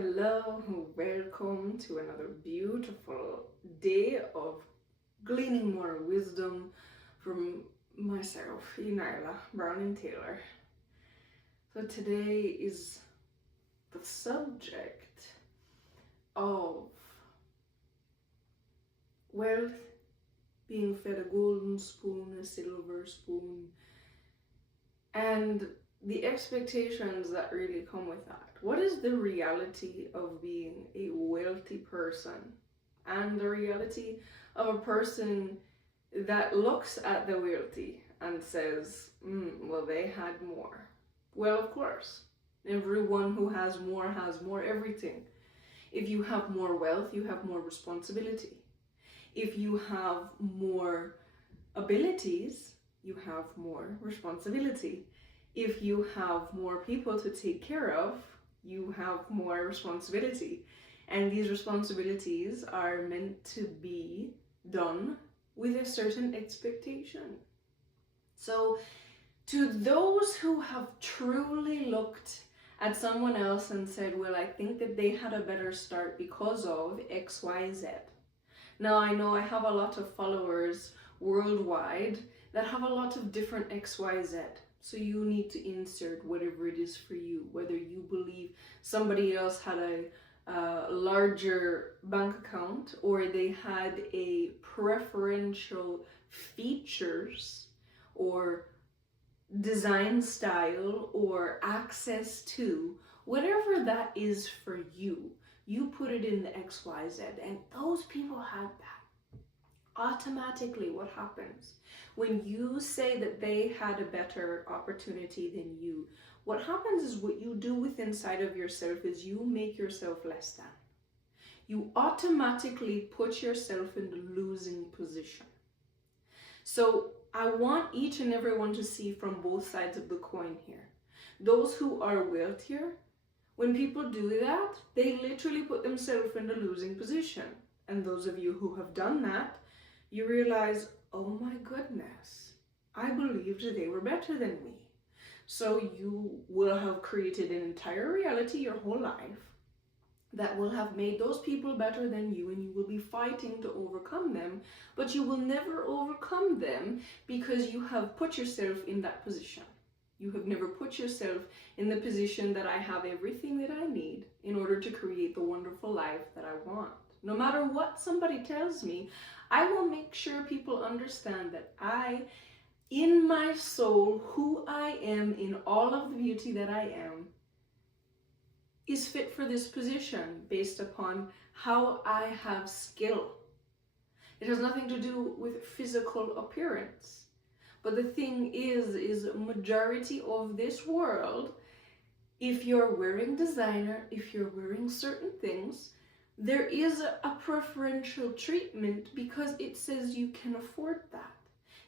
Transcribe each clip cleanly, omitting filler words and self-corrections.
Hello, welcome to another beautiful day of gleaning more wisdom from myself, ENYELAH Brown and Taylor. So today is the subject of wealth being fed a golden spoon, a silver spoon, and the expectations that really come with that. What is the reality of being a wealthy person and the reality of a person that looks at the wealthy and says, well, they had more? Well, of course, everyone who has more everything. If you have more wealth, you have more responsibility. If you have more abilities, you have more responsibility. If you have more people to take care of, you have more responsibility. And these responsibilities are meant to be done with a certain expectation. So to those who have truly looked at someone else and said, well, I think that they had a better start because of X, Y, Z. Now, I know I have a lot of followers worldwide that have a lot of different X, Y, Z. So you need to insert whatever it is for you, whether you believe somebody else had a larger bank account or they had a preferential features or design style or access to, whatever that is for you, you put it in the XYZ, and those people had that. Automatically, what happens when you say that they had a better opportunity than you? What happens is what you do with inside of yourself is you make yourself less than. You automatically put yourself in the losing position. So I want each and everyone to see from both sides of the coin here. Those who are wealthier, when people do that, they literally put themselves in the losing position. And those of you who have done that, you realize, oh my goodness, I believed they were better than me. So you will have created an entire reality your whole life that will have made those people better than you, and you will be fighting to overcome them, but you will never overcome them because you have put yourself in that position. You have never put yourself in the position that I have everything that I need in order to create the wonderful life that I want. No matter what somebody tells me, I will make sure people understand that I, in my soul, who I am, in all of the beauty that I am, is fit for this position based upon how I have skill. It has nothing to do with physical appearance. But the thing is majority of this world, if you're wearing designer, if you're wearing certain things, there is a preferential treatment because it says you can afford that.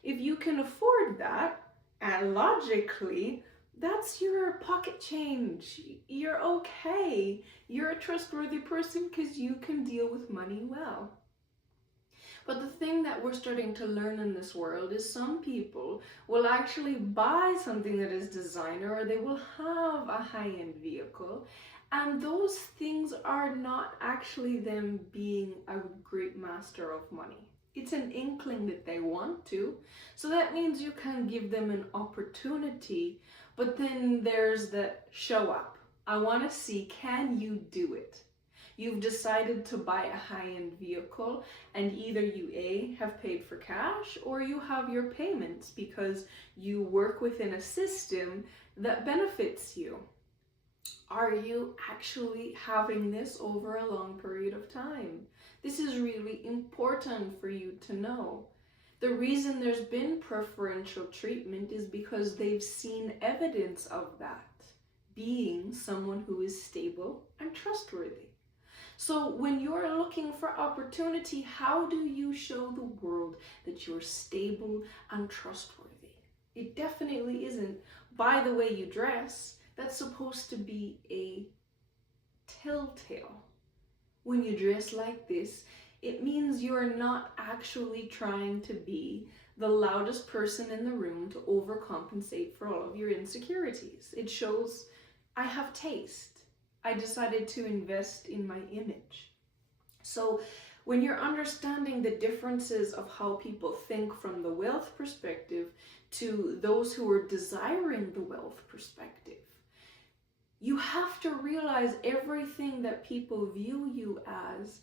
If you can afford that, and logically, that's your pocket change. You're okay. You're a trustworthy person because you can deal with money well. But the thing that we're starting to learn in this world is some people will actually buy something that is designer, or they will have a high-end vehicle, and those things are not actually them being a great master of money. It's an inkling that they want to. So that means you can give them an opportunity, but then there's the show up. I want to see, can you do it? You've decided to buy a high-end vehicle, and either you A, have paid for cash, or you have your payments because you work within a system that benefits you. Are you actually having this over a long period of time? This is really important for you to know. The reason there's been preferential treatment is because they've seen evidence of that, being someone who is stable and trustworthy. So when you're looking for opportunity, how do you show the world that you're stable and trustworthy? It definitely isn't by the way you dress. That's supposed to be a telltale. When you dress like this, it means you're not actually trying to be the loudest person in the room to overcompensate for all of your insecurities. It shows I have taste. I decided to invest in my image. So when you're understanding the differences of how people think from the wealth perspective to those who are desiring the wealth perspective, you have to realize everything that people view you as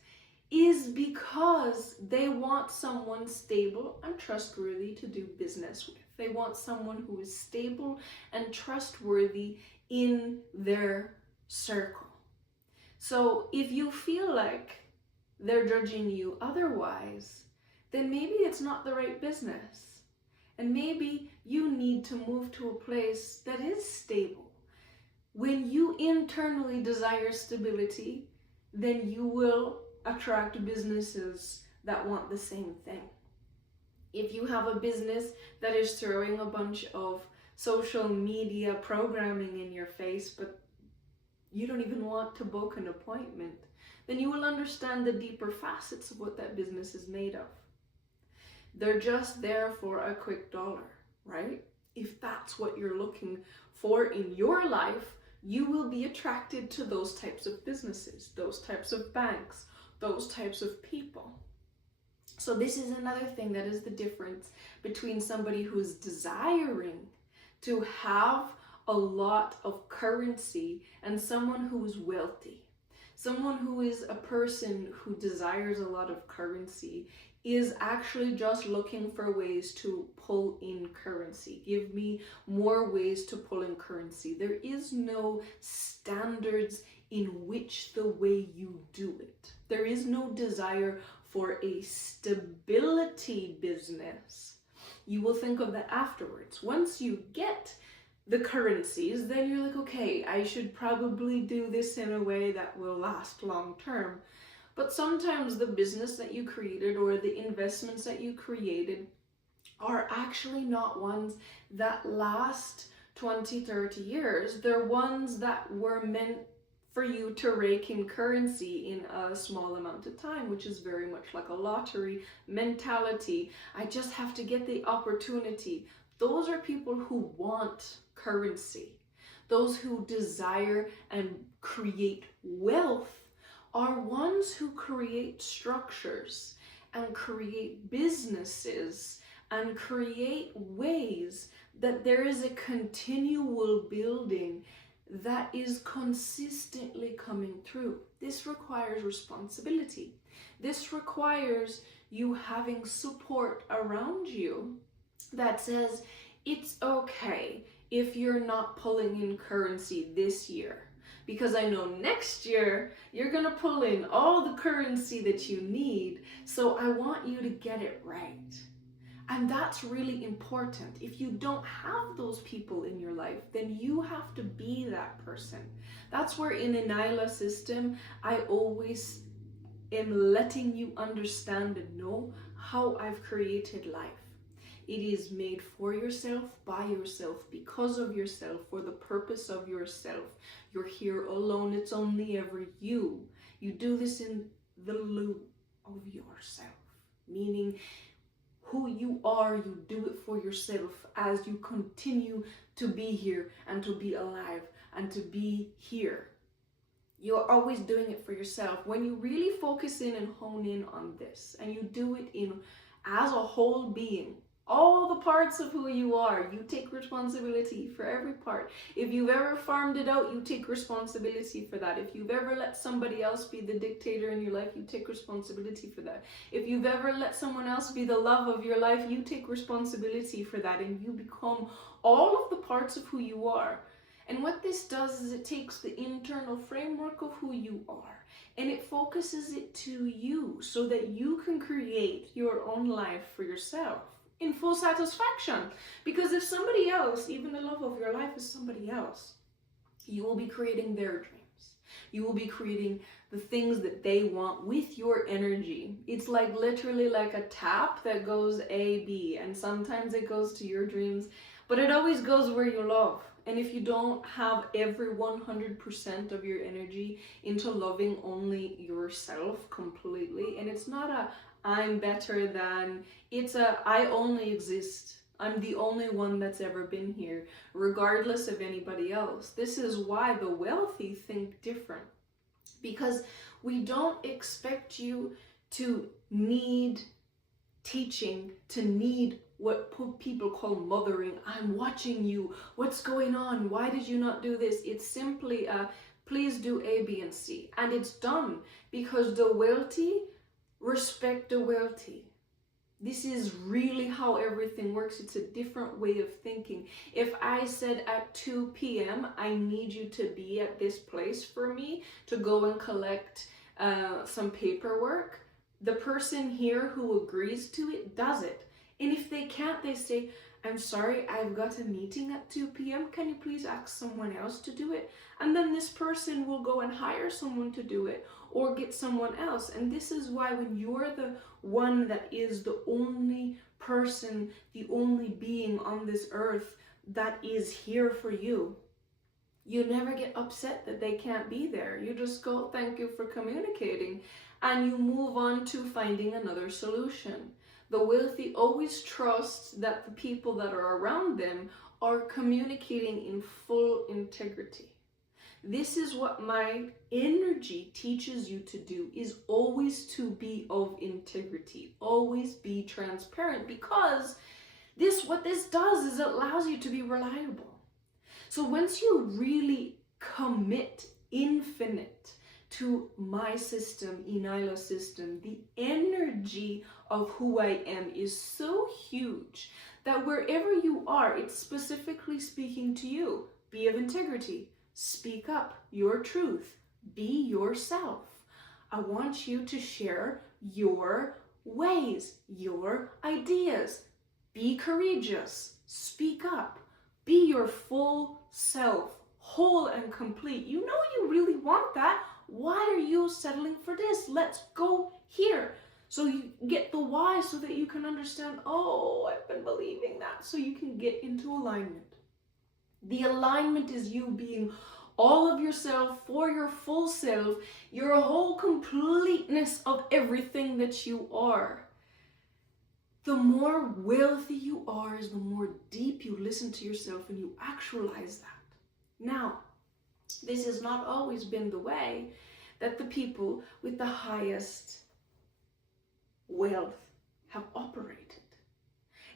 is because they want someone stable and trustworthy to do business with. They want someone who is stable and trustworthy in their circle. So if you feel like they're judging you otherwise, then maybe it's not the right business. And maybe you need to move to a place that is stable. When you internally desire stability, then you will attract businesses that want the same thing. If you have a business that is throwing a bunch of social media programming in your face, but you don't even want to book an appointment, then you will understand the deeper facets of what that business is made of. They're just there for a quick dollar, right? If that's what you're looking for in your life, you will be attracted to those types of businesses, those types of banks, those types of people. So this is another thing that is the difference between somebody who's desiring to have a lot of currency and someone who is wealthy. Someone who is a person who desires a lot of currency is actually just looking for ways to pull in currency. Give me more ways to pull in currency. There is no standards in which the way you do it. There is no desire for a stability business. You will think of that afterwards. Once you get the currencies, then you're like, okay, I should probably do this in a way that will last long term. But sometimes the business that you created or the investments that you created are actually not ones that last 20, 30 years. They're ones that were meant for you to rake in currency in a small amount of time, which is very much like a lottery mentality. I just have to get the opportunity. Those are people who want currency. Those who desire and create wealth are ones who create structures and create businesses and create ways that there is a continual building that is consistently coming through. This requires responsibility. This requires you having support around you that says it's okay if you're not pulling in currency this year, because I know next year you're gonna pull in all the currency that you need, so I want you to get it right. And that's really important. If you don't have those people in your life, then you have to be that person. That's where in ENYELAH system, I always am letting you understand and know how I've created life. It is made for yourself, by yourself, because of yourself, for the purpose of yourself. You're here alone. It's only ever you. You do this in the loop of yourself, meaning who you are, you do it for yourself as you continue to be here and to be alive and to be here. You're always doing it for yourself. When you really focus in and hone in on this and you do it in as a whole being, all the parts of who you are, you take responsibility for every part. If you've ever farmed it out, you take responsibility for that. If you've ever let somebody else be the dictator in your life, you take responsibility for that. If you've ever let someone else be the love of your life, you take responsibility for that, and you become all of the parts of who you are. And what this does is it takes the internal framework of who you are and it focuses it to you so that you can create your own life for yourself in full satisfaction. Because if somebody else, even the love of your life is somebody else, you will be creating their dreams. You will be creating the things that they want with your energy. It's like literally like a tap that goes A, B, and sometimes it goes to your dreams, but it always goes where you love. And if you don't have every 100% of your energy into loving only yourself completely, and it's not a I'm better than, it's a I only exist I'm the only one that's ever been here, regardless of anybody else. This is why the wealthy think different, because we don't expect you to need teaching, to need what people call mothering. I'm watching you. What's going on? Why did you not do this? It's simply a please do A, B, and C. And it's done because the wealthy respect the wealthy. This is really how everything works. It's a different way of thinking. If I said at 2 p.m. I need you to be at this place for me to go and collect some paperwork, the person here who agrees to it does it. And if they can't, they say, I'm sorry, I've got a meeting at 2 p.m. Can you please ask someone else to do it? And then this person will go and hire someone to do it or get someone else. And this is why when you're the one that is the only person, the only being on this earth that is here for you, you never get upset that they can't be there. You just go, thank you for communicating, and you move on to finding another solution. The wealthy always trust that the people that are around them are communicating in full integrity. This is what my energy teaches you to do, is always to be of integrity, always be transparent, because what this does is it allows you to be reliable. So once you really commit infinite to my system, ENYELAH system, the energy of who I am is so huge that wherever you are, it's specifically speaking to you. Be of integrity. Speak up your truth. Be yourself. I want you to share your ways, your ideas. Be courageous. Speak up. Be your full self, whole and complete. You know you really want that. Why are you settling for this? Let's go here. So you get the why so that you can understand, oh, I've been believing that. So you can get into alignment. The alignment is you being all of yourself for your full self, your whole completeness of everything that you are. The more wealthy you are is the more deep you listen to yourself and you actualize that. Now, this has not always been the way that the people with the highest wealth have operated.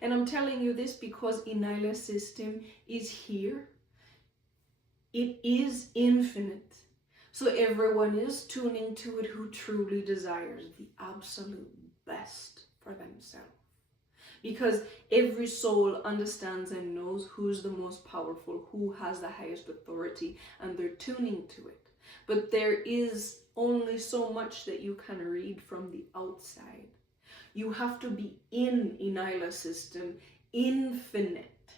And I'm telling you this because ENYELAH system is here. It is infinite. So everyone is tuning to it who truly desires the absolute best for themselves. Because every soul understands and knows who's the most powerful, who has the highest authority, and they're tuning to it. But there is only so much that you can read from the outside. You have to be in ENYELAH system, infinite,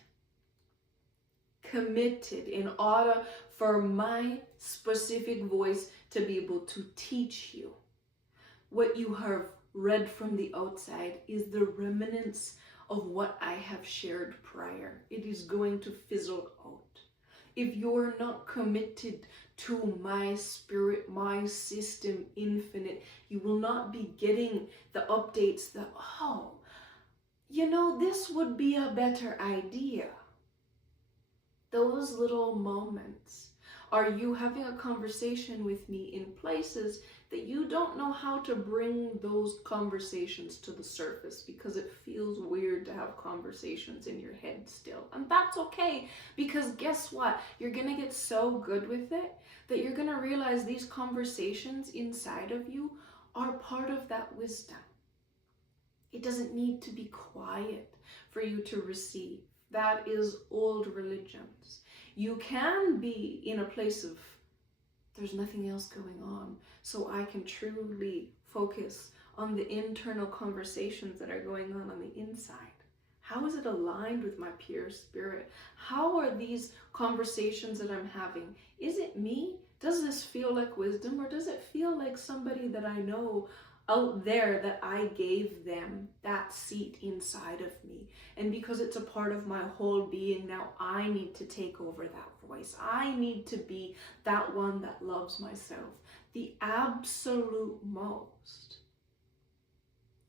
committed, in order for my specific voice to be able to teach you. What you have read from the outside is the remnants of what I have shared prior. It is going to fizzle out. If you're not committed to my spirit, my system, infinite, you will not be getting the updates that, oh, you know, this would be a better idea. Those little moments are you having a conversation with me in places that you don't know how to bring those conversations to the surface because it feels weird to have conversations in your head still. And that's okay, because guess what? You're gonna get so good with it that you're gonna realize these conversations inside of you are part of that wisdom. It doesn't need to be quiet for you to receive. That is old religions. You can be in a place of there's nothing else going on, so I can truly focus on the internal conversations that are going on the inside. How is it aligned with my pure spirit? How are these conversations that I'm having? Is it me? Does this feel like wisdom, or does it feel like somebody that I know out there that I gave them that seat inside of me? And because it's a part of my whole being, now I need to take over that voice. I need to be that one that loves myself the absolute most.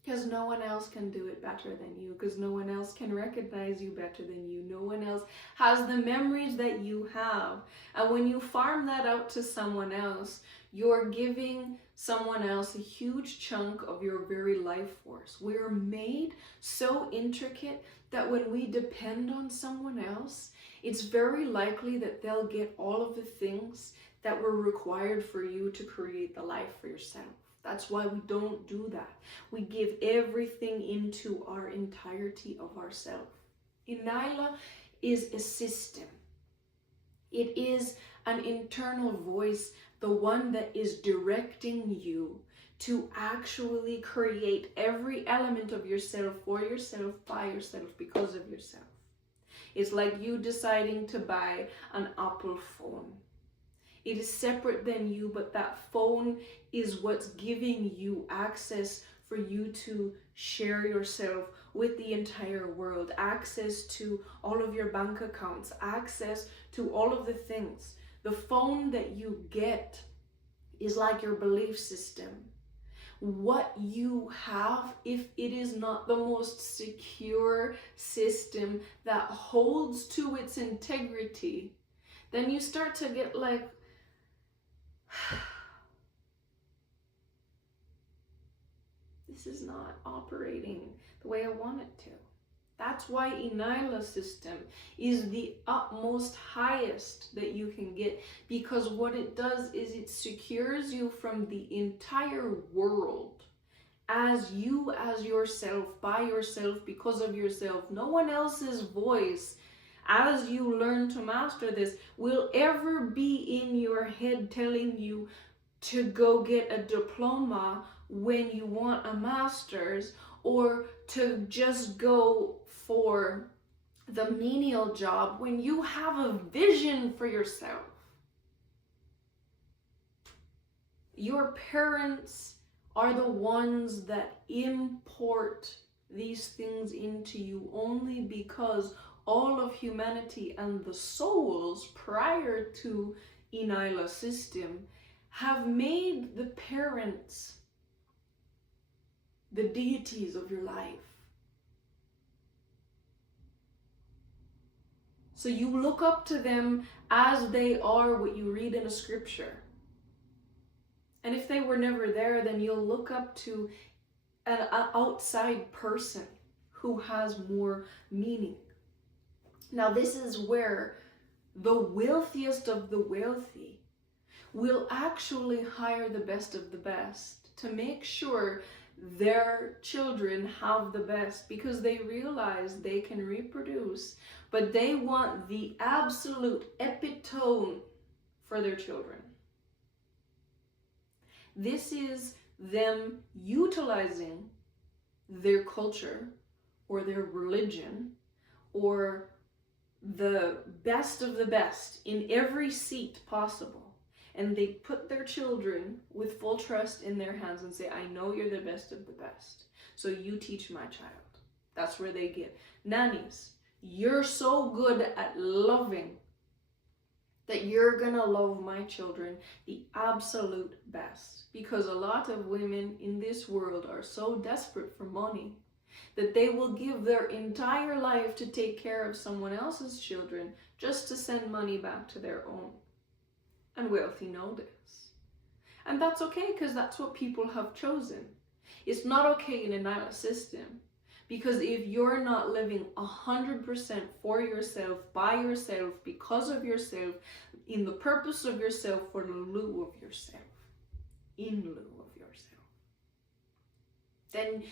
Because no one else can do it better than you, because no one else can recognize you better than you. No one else has the memories that you have. And when you farm that out to someone else, you're giving someone else a huge chunk of your very life force. We're made so intricate that when we depend on someone else, it's very likely that they'll get all of the things that were required for you to create the life for yourself. That's why we don't do that. We give everything into our entirety of ourselves. ENYELAH is a system. It is an internal voice, the one that is directing you to actually create every element of yourself for yourself, by yourself, because of yourself. It's like you deciding to buy an Apple phone. It is separate than you, but that phone is what's giving you access for you to share yourself with the entire world, access to all of your bank accounts, access to all of the things. The phone that you get is like your belief system. What you have, if it is not the most secure system that holds to its integrity, then you start to get like, this is not operating the way I want it to. That's why ENYELAH system is the utmost highest that you can get, because what it does is it secures you from the entire world as you, as yourself, by yourself, because of yourself. No one else's voice, as you learn to master this, will ever be in your head telling you to go get a diploma when you want a master's, or to just go for the menial job when you have a vision for yourself. Your parents are the ones that import these things into you only because all of humanity and the souls prior to ENYELAH system have made the parents the deities of your life. So you look up to them as they are what you read in a scripture. And if they were never there, then you'll look up to an outside person who has more meaning. Now, this is where the wealthiest of the wealthy will actually hire the best of the best to make sure their children have the best, because they realize they can reproduce, but they want the absolute epitome for their children. This is them utilizing their culture or their religion or the best of the best in every seat possible. And they put their children with full trust in their hands and say, I know you're the best of the best, so you teach my child. That's where they get nannies. You're so good at loving that you're gonna love my children the absolute best. Because a lot of women in this world are so desperate for money that they will give their entire life to take care of someone else's children just to send money back to their own. And wealthy know this. And that's okay, because that's what people have chosen. It's not okay in a ENYELAH system, because if you're not living 100% for yourself, by yourself, because of yourself, in the purpose of yourself, for the lieu of yourself, in lieu of yourself, then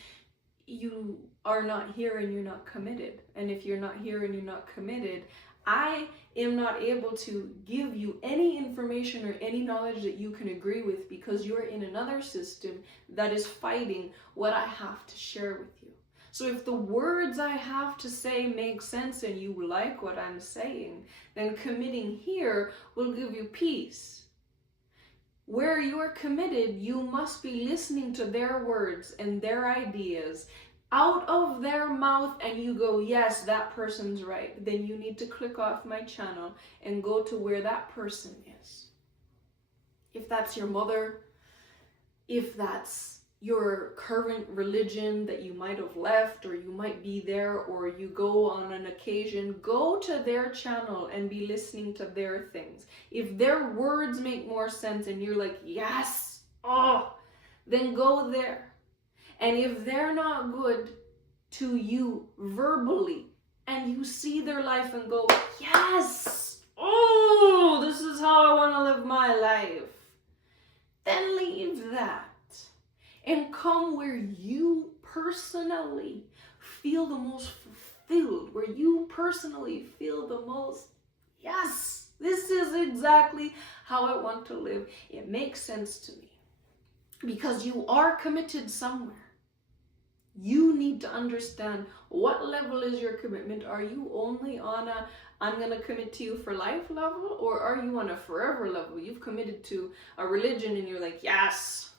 you are not here and you're not committed. And if you're not here and you're not committed, I am not able to give you any information or any knowledge that you can agree with, because you're in another system that is fighting what I have to share with you. So if the words I have to say make sense and you like what I'm saying, then committing here will give you peace. Where you're committed, you must be listening to their words and their ideas out of their mouth, and you go, yes, that person's right. Then you need to click off my channel and go to where that person is. If that's your mother, if that's your current religion that you might have left, or you might be there, or you go on an occasion, go to their channel and be listening to their things. If their words make more sense and you're like, yes, oh, then go there. And if they're not good to you verbally, and you see their life and go, yes, oh, this is how I want to live my life, then leave that and come where you personally feel the most fulfilled, where you personally feel the most, yes, this is exactly how I want to live. It makes sense to me. Because you are committed somewhere. You need to understand what level is your commitment. Are you only on a I'm going to commit to you for life level, or are you on a forever level? You've committed to a religion and you're like, yes.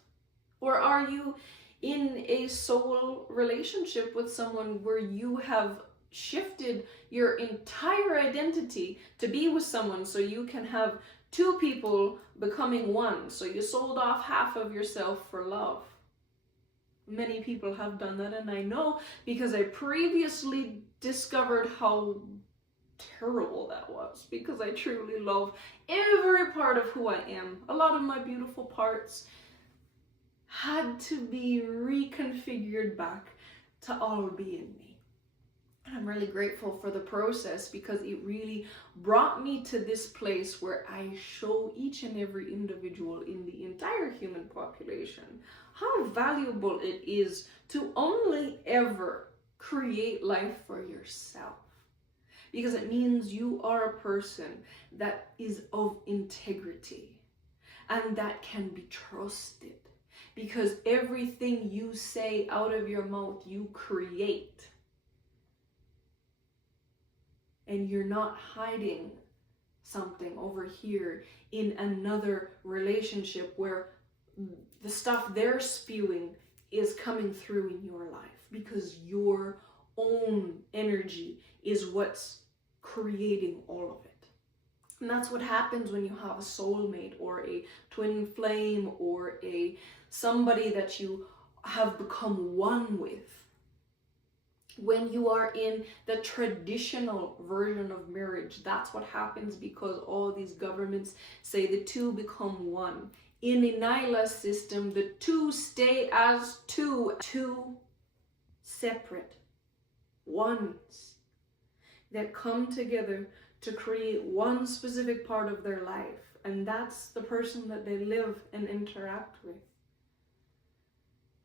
Or are you in a soul relationship with someone where you have shifted your entire identity to be with someone so you can have two people becoming one? So you sold off half of yourself for love. Many people have done that, and I know because I previously discovered how terrible that was, because I truly love every part of who I am. A lot of my beautiful parts had to be reconfigured back to all be in me. And I'm really grateful for the process, because it really brought me to this place where I show each and every individual in the entire human population how valuable it is to only ever create life for yourself. Because it means you are a person that is of integrity and that can be trusted. Because everything you say out of your mouth, you create. And you're not hiding something over here in another relationship where the stuff they're spewing is coming through in your life, because your own energy is what's creating all of it. And that's what happens when you have a soulmate or a twin flame or somebody that you have become one with. When you are in the traditional version of marriage, that's what happens, because all these governments say the two become one. In the ENYELAH system, the two stay as two separate ones that come together to create one specific part of their life. And that's the person that they live and interact with,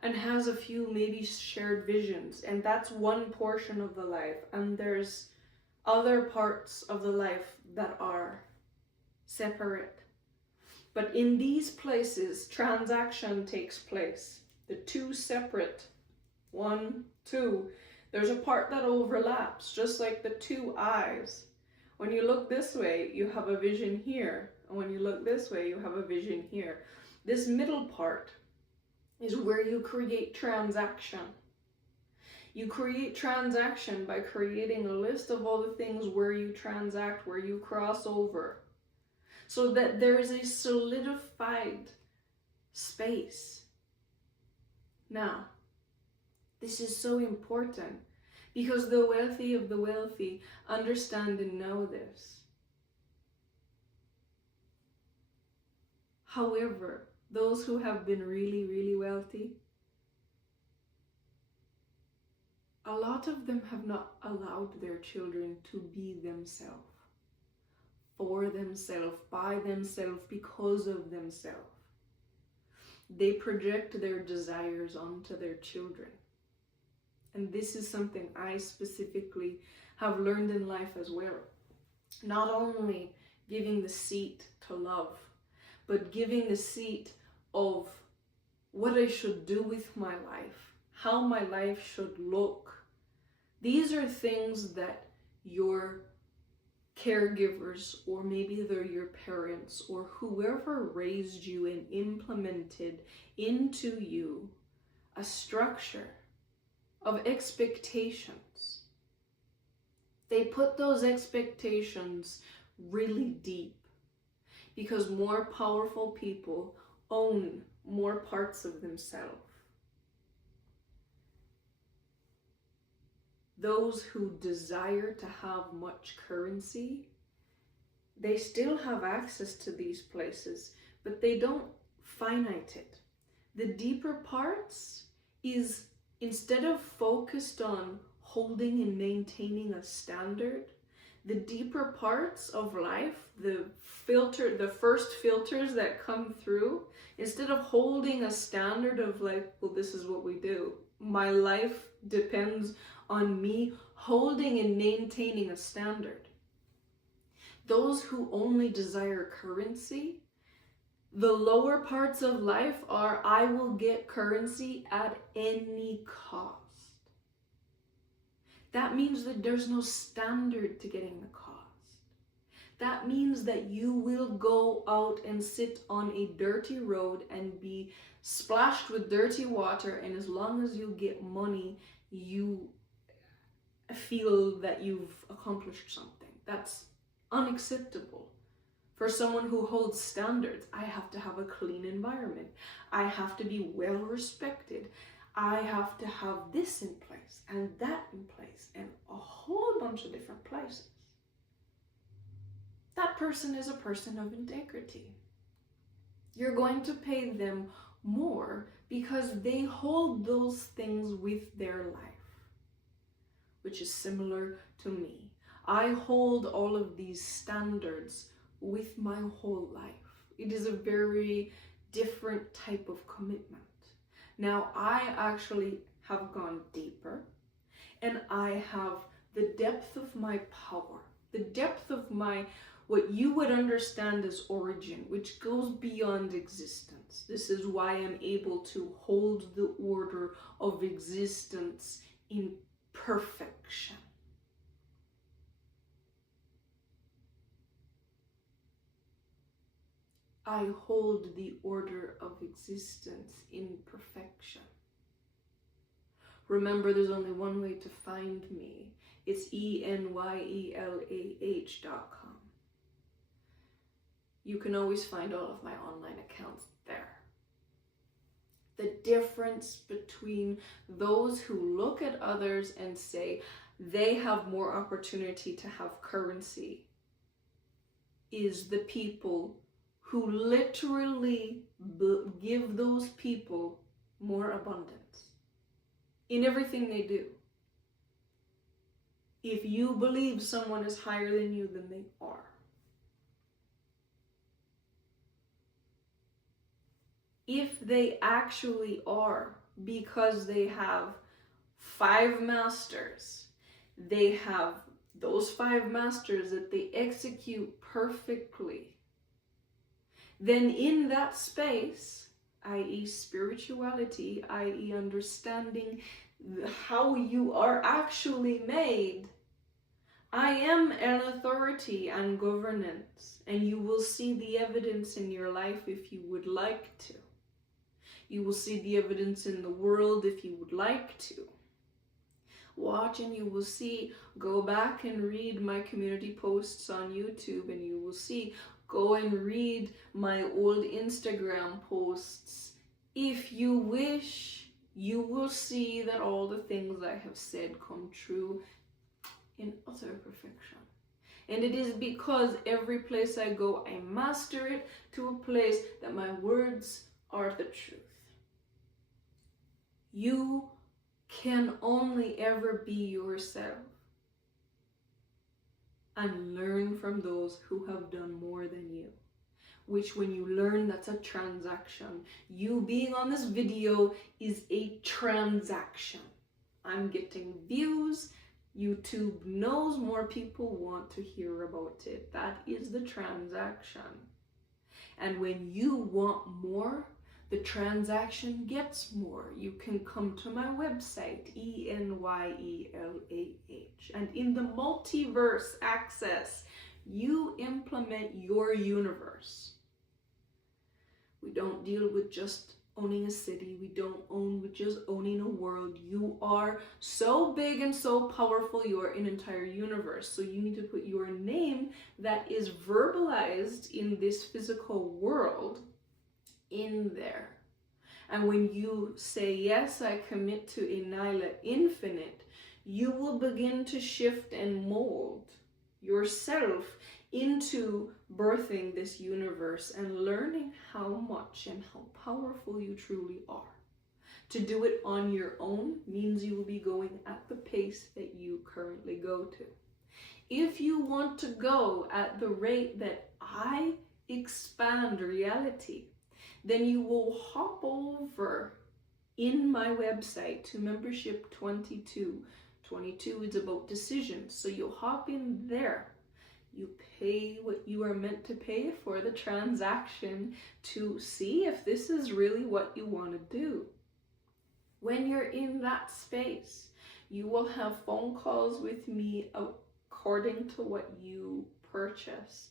and has a few maybe shared visions, and that's one portion of the life. And there's other parts of the life that are separate. But in these places, transaction takes place. The two separate, 1, 2, there's a part that overlaps, just like the two eyes. When you look this way, you have a vision here, and when you look this way, you have a vision here. This middle part is where you create transaction. You create transaction by creating a list of all the things where you transact, where you cross over, so that there is a solidified space. Now, this is so important, because the wealthy of the wealthy understand and know this. However, those who have been really, really wealthy, a lot of them have not allowed their children to be themselves, for themselves, by themselves, because of themselves. They project their desires onto their children. And this is something I specifically have learned in life as well. Not only giving the seat to love, but giving the seat of what I should do with my life, how my life should look. These are things that your caregivers, or maybe they're your parents, or whoever raised you and implemented into you a structure of expectations. They put those expectations really deep, because more powerful people own more parts of themselves. those who desire to have much currency, they still have access to these places, but they don't finite it. The deeper parts is, instead of focused on holding and maintaining a standard, the deeper parts of life, the first filters that come through, instead of holding a standard of like, well, this is what we do, my life depends on me holding and maintaining a standard. Those who only desire currency, the lower parts of life are, I will get currency at any cost. That means that there's no standard to getting the cost. That means that you will go out and sit on a dirty road and be splashed with dirty water, and as long as you get money, you feel that you've accomplished something. That's unacceptable. For someone who holds standards, I have to have a clean environment. I have to be well respected. I have to have this in place and that in place and a whole bunch of different places. That person is a person of integrity. You're going to pay them more because they hold those things with their life, which is similar to me. I hold all of these standards with my whole life. It is a very different type of commitment. Now, I actually have gone deeper, and I have the depth of my power, the depth of my, what you would understand as origin, which goes beyond existence. This is why I'm able to hold the order of existence in perfection. I hold the order of existence in perfection. Remember, there's only one way to find me. It's ENYELAH.com. You can always find all of my online accounts there. The difference between those who look at others and say they have more opportunity to have currency is the people who literally give those people more abundance in everything they do. If you believe someone is higher than you, then they are. If they actually are, because they have 5 masters, they have those 5 masters that they execute perfectly, then in that space, i.e. spirituality, i.e. understanding how you are actually made, I am an authority and governance, and you will see the evidence in your life if you would like to. You will see the evidence in the world if you would like to. Watch and you will see. Go back and read my community posts on YouTube and you will see. Go and read my old Instagram posts. If you wish, you will see that all the things I have said come true in utter perfection. And it is because every place I go, I master it to a place that my words are the truth. You can only ever be yourself and learn from those who have done more than you. Which when you learn, that's a transaction. You being on this video is a transaction. I'm getting views. YouTube knows more people want to hear about it. That is the transaction. And when you want more, the transaction gets more. You can come to my website, ENYELAH, and in the multiverse access, you implement your universe. We don't deal with just owning a city. We don't own with just owning a world. You are so big and so powerful, you are an entire universe. So you need to put your name that is verbalized in this physical world in there. And when you say, yes, I commit to ENYELAH Infinite, you will begin to shift and mold yourself into birthing this universe and learning how much and how powerful you truly are. To do it on your own means you will be going at the pace that you currently go to. If you want to go at the rate that I expand reality, then you will hop over in my website to membership 22. 22 is about decisions. So you hop in there. You pay what you are meant to pay for the transaction to see if this is really what you want to do. When you're in that space, you will have phone calls with me according to what you purchase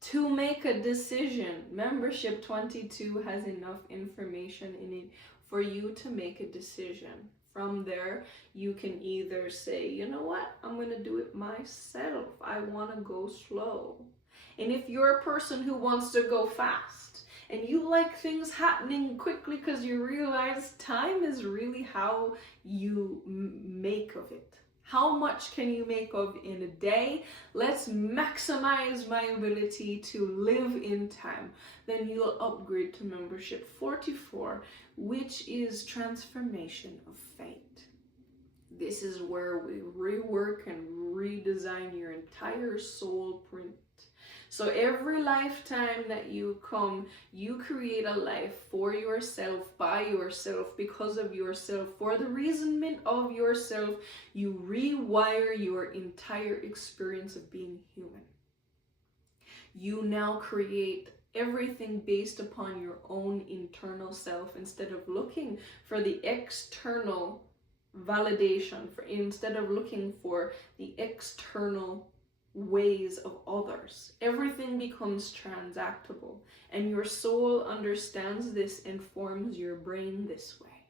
to make a decision. Membership 22 has enough information in it for you to make a decision. From there, you can either say, you know what, I'm going to do it myself. I want to go slow. And if you're a person who wants to go fast and you like things happening quickly because you realize time is really how you make of it. How much can you make of in a day? Let's maximize my ability to live in time. Then you'll upgrade to membership 44, which is transformation of fate. This is where we rework and redesign your entire soul print. So every lifetime that you come, you create a life for yourself, by yourself, because of yourself, for the reasonment of yourself. You rewire your entire experience of being human. You now create everything based upon your own internal self instead of looking for the external validation, instead of looking for the external ways of others. Everything becomes transactable, and your soul understands this and forms your brain this way.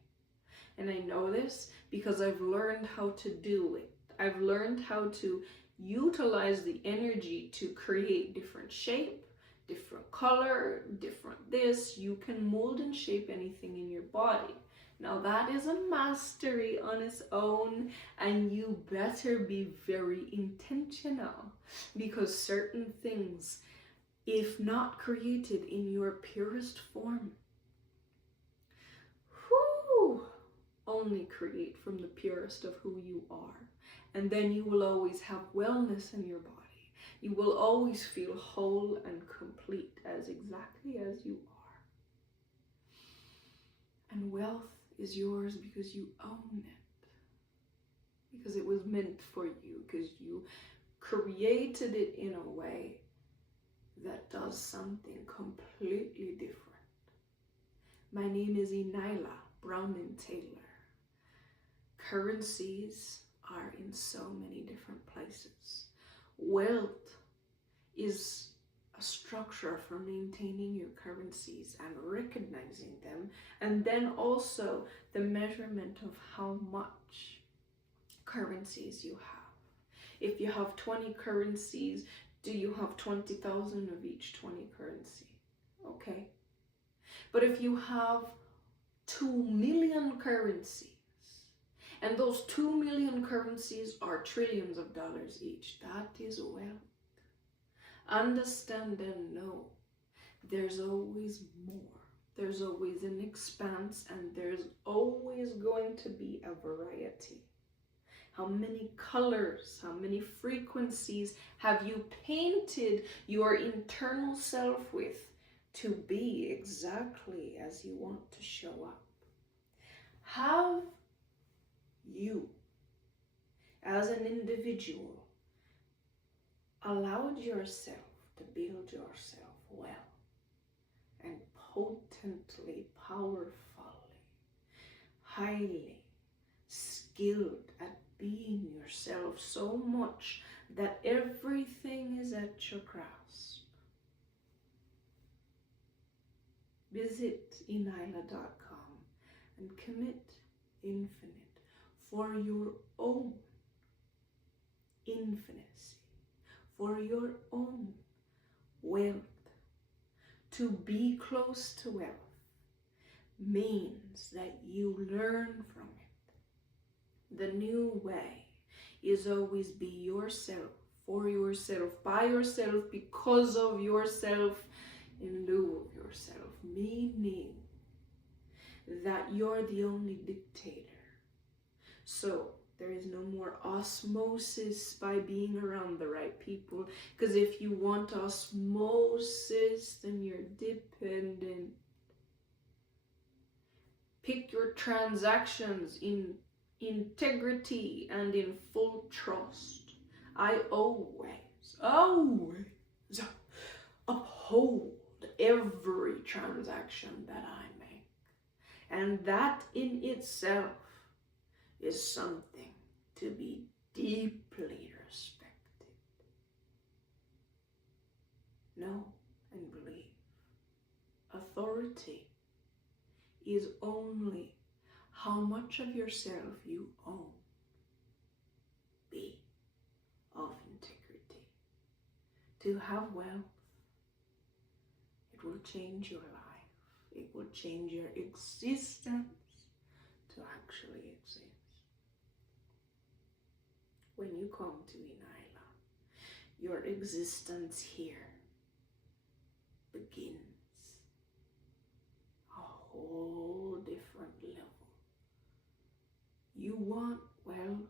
And I know this because I've learned how to do it. I've learned how to utilize the energy to create different shape, different color, different this. You can mold and shape anything in your body. Now that is a mastery on its own, and you better be very intentional, because certain things, if not created in your purest form, only create from the purest of who you are. And then you will always have wellness in your body. You will always feel whole and complete as exactly as you are. And wealth is yours because you own it, because it was meant for you, because you created it in a way that does something completely different. My name is ENYELAH Brown and Taylor. Currencies are in so many different places. Wealth is a structure for maintaining your currencies and recognizing them, and then also the measurement of how much currencies you have. If you have 20 currencies, do you have 20,000 of each 20 currency? Okay. But if you have 2 million currencies, and those 2 million currencies are trillions of dollars each, that is wealth. Understand and know there's always more. There's always an expanse, and there's always going to be a variety. How many colors, how many frequencies have you painted your internal self with to be exactly as you want to show up? Have you, as an individual, allowed yourself to build yourself well and potently, powerfully, highly skilled at being yourself so much that everything is at your grasp? Visit ENYELAH.com and commit infinite for your own infinity, for your own wealth. To be close to wealth means that you learn from it. The new way is always be yourself, for yourself, by yourself, because of yourself, in lieu of yourself, meaning that you're the only dictator. So there is no more osmosis by being around the right people, because if you want osmosis, then you're dependent. Pick your transactions in integrity and in full trust. I always uphold every transaction that I make. And that in itself is something to be deeply respected. Know and believe. Authority is only how much of yourself you own. Be of integrity. To have wealth, it will change your life. It will change your existence to actually exist. When you come to ENYELAH, your existence here begins a whole different level. You want wealth,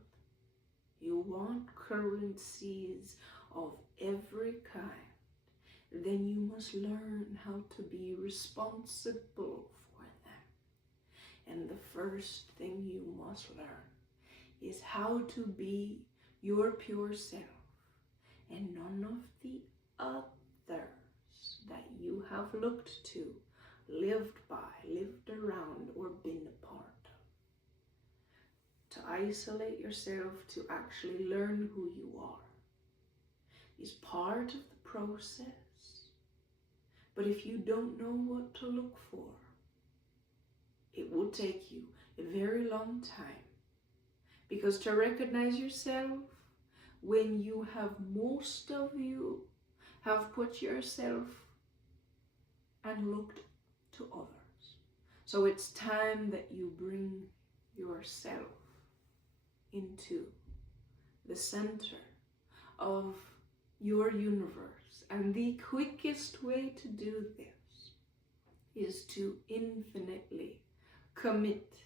you want currencies of every kind, then you must learn how to be responsible for them. And the first thing you must learn is how to be your pure self and none of the others that you have looked to, lived by, lived around, or been a part of. To isolate yourself, to actually learn who you are, is part of the process. But if you don't know what to look for, it will take you a very long time. Because to recognize yourself, when you have most of you have put yourself and looked to others. So it's time that you bring yourself into the center of your universe. And the quickest way to do this is to infinitely commit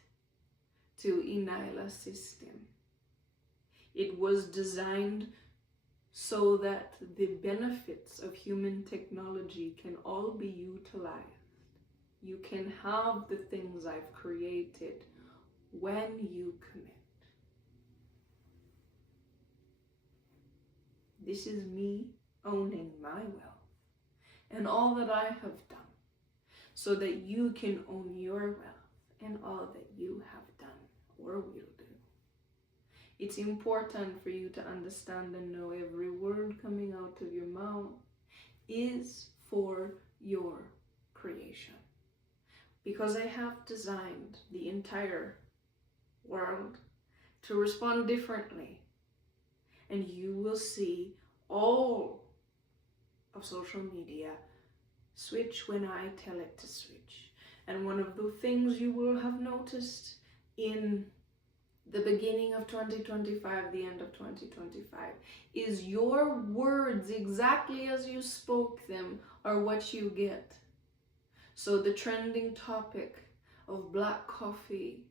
to ENYELAH system. It was designed so that the benefits of human technology can all be utilized. You can have the things I've created when you commit. This is me owning my wealth and all that I have done, so that you can own your wealth and all that you have done or will do. It's important for you to understand and know every word coming out of your mouth is for your creation. Because I have designed the entire world to respond differently. And you will see all of social media switch when I tell it to switch. And one of the things you will have noticed in the beginning of 2025, the end of 2025, is your words exactly as you spoke them are what you get. So the trending topic of black coffee,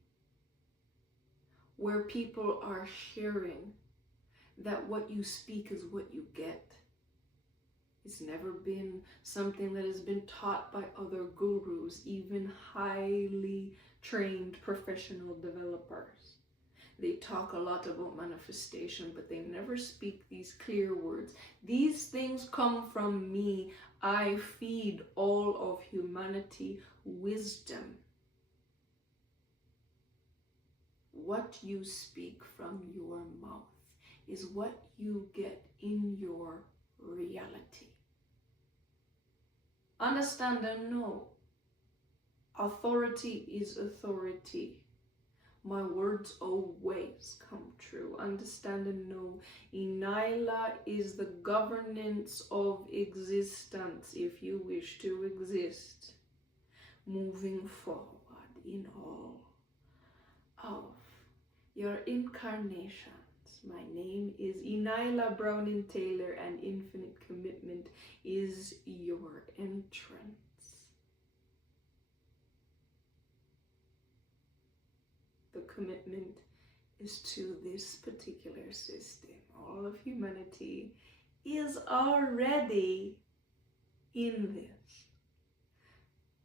where people are sharing that what you speak is what you get. It's never been something that has been taught by other gurus, even highly trained professional developers. They talk a lot about manifestation, but they never speak these clear words. These things come from me. I feed all of humanity wisdom. What you speak from your mouth is what you get in your reality. Understand and know, authority is authority. My words always come true. Understand and know, ENYELAH is the governance of existence, if you wish to exist, moving forward in all of your incarnations. My name is ENYELAH Browning Taylor, and infinite commitment is your entrance. The commitment is to this particular system. All of humanity is already in this.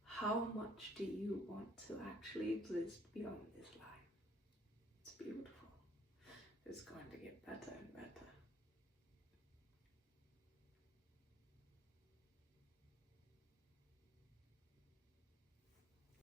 How much do you want to actually exist beyond this life? It's beautiful. It's going to get better and better.